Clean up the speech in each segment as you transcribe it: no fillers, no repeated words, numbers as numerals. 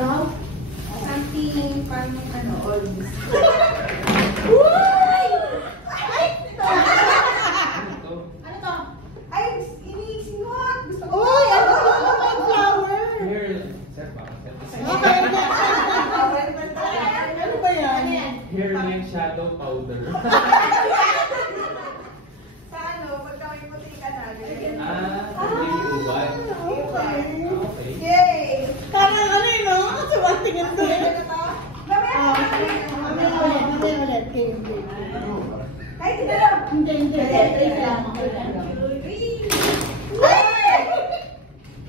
ano? Something pang ano, always. Uy! Ay! Ano to? Ay, iniisingot! Gusto ko. Uy! Ano to? May flower! Okay, ano ba yan? Hair length shadow powder. Sa ano, pagka may puti ka na. Hindi uban. Okay. Yay! Parang ano yun, no? Sumatingin ko eh. Ano to? Mamaya ulit. Kahit hindi lang. Hindi.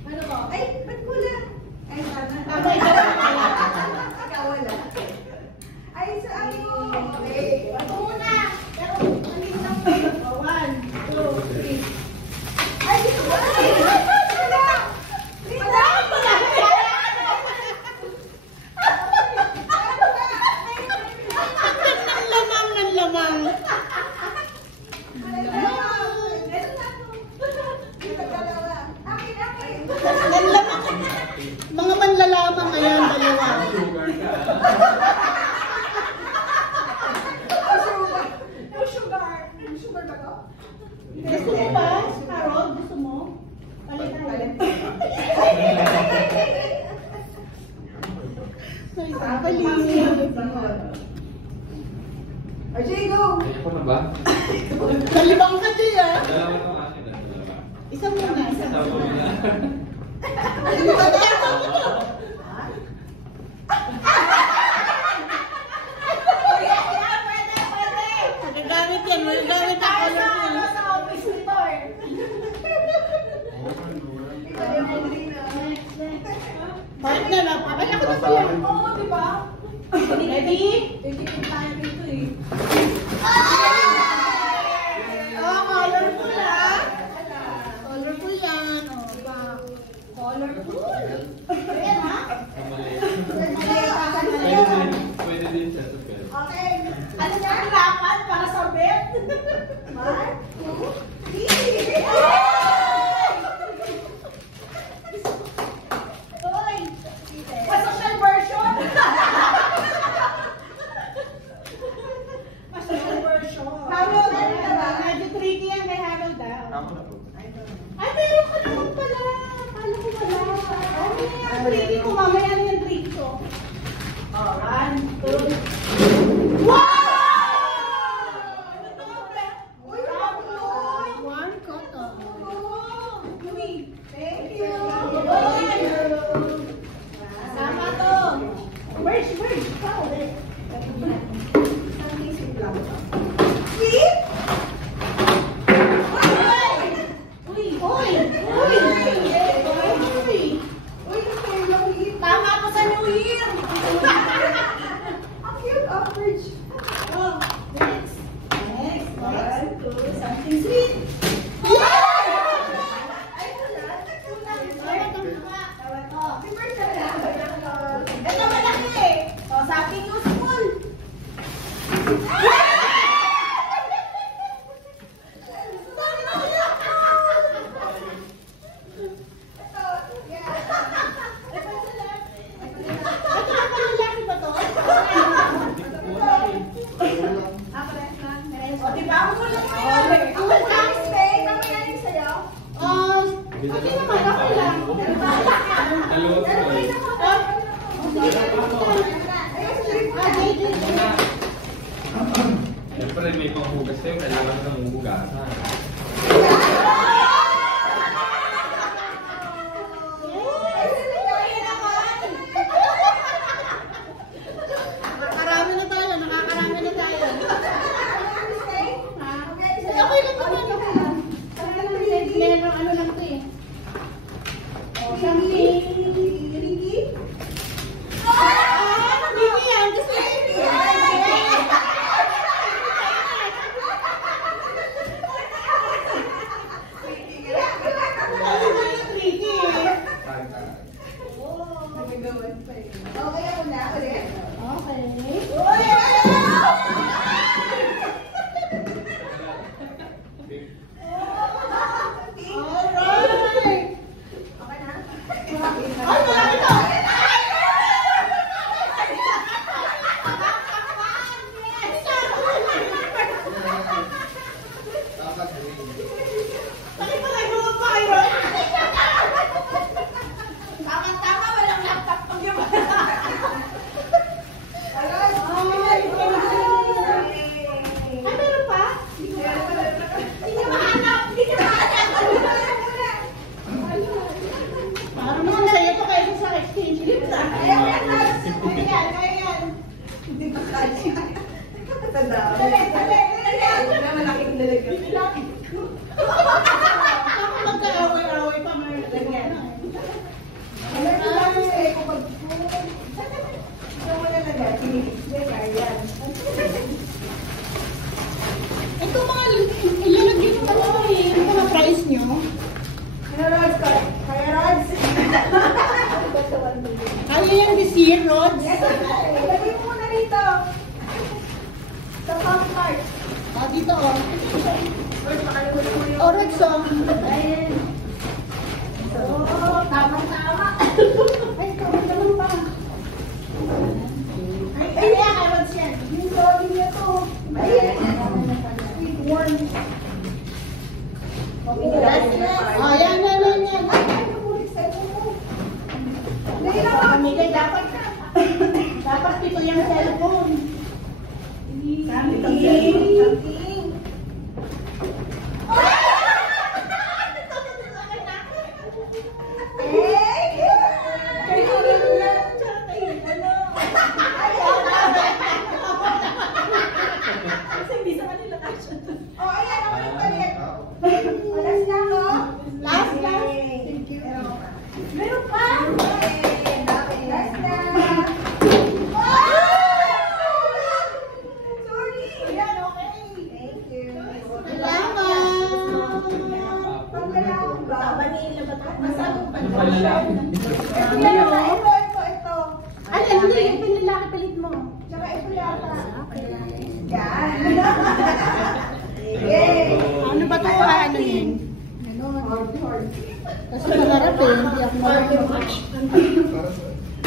Ano ko? Ay, ba't kulang? Ay, sana. Abay, Ikaw wala. Ay, sa ano? Okay. Ito muna. Pero, hindi lang pa yun. 1, 2, 3. Ay, dito ba? Mga manlalamang ngayon, dalawa. No sugar. Sugar ba to? Gusto mo ba? Harold, gusto mo? Palit. RJ, go! Ako na ba? Kalibang ka, Jay, ah. Dalawa itong akin. Dalawa. Isa muna. Sama mo na. Ano ba na? Magagamit yan. Magagamit ang colorful. Sa office nito eh. Bakit na lang? Ay, ako na pala. Oo, di ba? Ready? Tigilin tayo dito eh. Oh, colorful ah. Colorful yan. Oh, diba? Colorful. Ayan ha? Pwede din sa super. Okay. Ano nga ang lapat para sa bed? 1, 2, 3. Uy! Pasocial version! Pasocial version. Harold, medyo tricky yan kay Harold ah. Ako na po. Ay, meron ka naman pala. Kala ko wala. Ano yung tricky ko? Mamaya na yung tricky ko. Oh, 1, 2. Wow! Ano to? Uy, uy! One cotton. Uy, thank you. Sama to. Where's? Ikaw ulit. Something simple lang to. Sleep? Uy! Uy! Uy, kasi yung hit. Tama ko sa New Year! Ang cute average. Oh, next. Next. 1, 2, something sweet. Ay, wala. Tawag ang tama. Oh, paper siya lang. Ito malaki. Oh, something useful. Ito, yeah. Ito ang malaki ba to? Ako rin lang. O, diba? Ako mo lang Ako lang, stay. Kami yan sa'yo. Oh, okay naman. Ako lang. Dalawa Pero ko. may naman. Siyempre may panghugas kayo. Kailangan ng hugasan. Nakakarami na tayo. Ha? Okay lang naman. Meron ano lang to eh. Something. Hindi yan. Gusto Ano ba yung tricky eh? Okay, ako na. Ulit. Okay. Alright. Okay na? Ay, malaki to! Hindi pa kasi. Tanda. Dali. Na malaking dalaga. Ako magkaaway-away pa may lagyan. Alam mo ba yung sa'yo ko pag... Ito mo na lagay. Hindi, kaya. Ito mga ilalagyan mo pala eh. Ano ba na price nyo? Kaya Rods ka. Kaya Rods. Kaya yung desir, Rods? Yes, ilagay mo muna rito. Sa top part. Ah, dito oh. Rods, makalimutan mo yung... Oh, Rods oh. Ayan. So, tama-tama. Ay, kawin naman pa. Ay, kaya Rods yan. Yung lobby niya to. Ayan. Sweet warm. Oh, yan. Ay, nakulit sa'yo mo. Dahil ako. Pamigay, dapat dapat ito yung cellphone. Something. Last. Meron pa? Last na. Sorry. Ayan, okay. Thank you. Salamat. Pangalaw ba? Vanilla ba ito? Masagong pa. Yung palalaki. Ito. Ay, hindi. Yung pinilaki palit mo. Tsaka ito yata. Yan. Yay! Ano ba ito? Ano yun? Kasi masarap eh. Hindi ako marunong.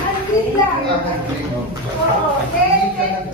Ang sweet lang. Oo. Okay.